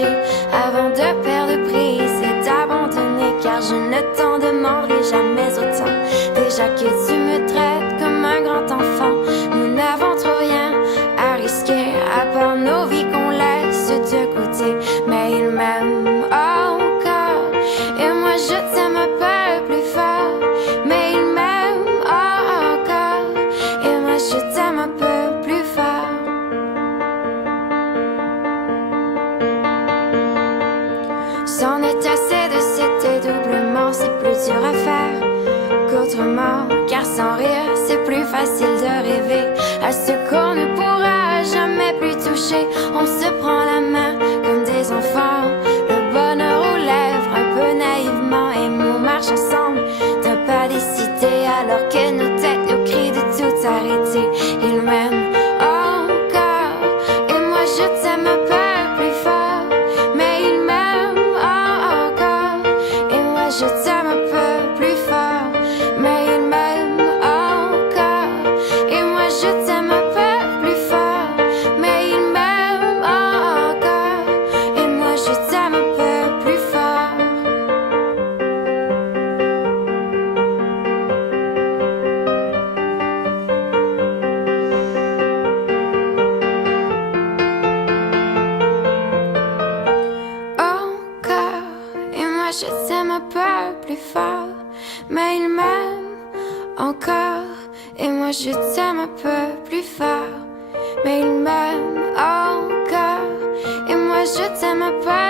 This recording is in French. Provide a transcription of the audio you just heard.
lâcher avant de perdre prise et d'abandonner, car je ne t'en demanderai jamais autant. Déjà que tu me traites comme un grand enfant, nous n'avons trop rien à risquer à part nos vies qu'on laisse de côté. Mais il m'aime encore et moi je t'aime un peu plus fort. Mais il m'aime encore et moi je t'aime un peu plus fort. C'en est assez de cet dédoublement, c'est plus dur à faire qu'autrement, car sans rire c'est plus facile de rêver à ce qu'on ne pourra jamais plus toucher. On se prend la main comme des enfants, le bonheur aux lèvres un peu naïvement, et on marche ensemble d'un pas décidé alors que nos têtes nous crient de tout arrêter. Il m'aime encore et moi je t'aime un peu plus fort. Mais il m'aime encore et moi je t'aime un peu plus fort. Mais il m'aime encore et moi je t'aime un peu plus fort. Mais il m'aime encore et moi je t'aime un peu plus fort. Encore et moi je t'aime un peu plus fort. Mais il m'aime encore et moi je t'aime un peu plus fort. Mais il m'aime encore et moi je t'aime un peu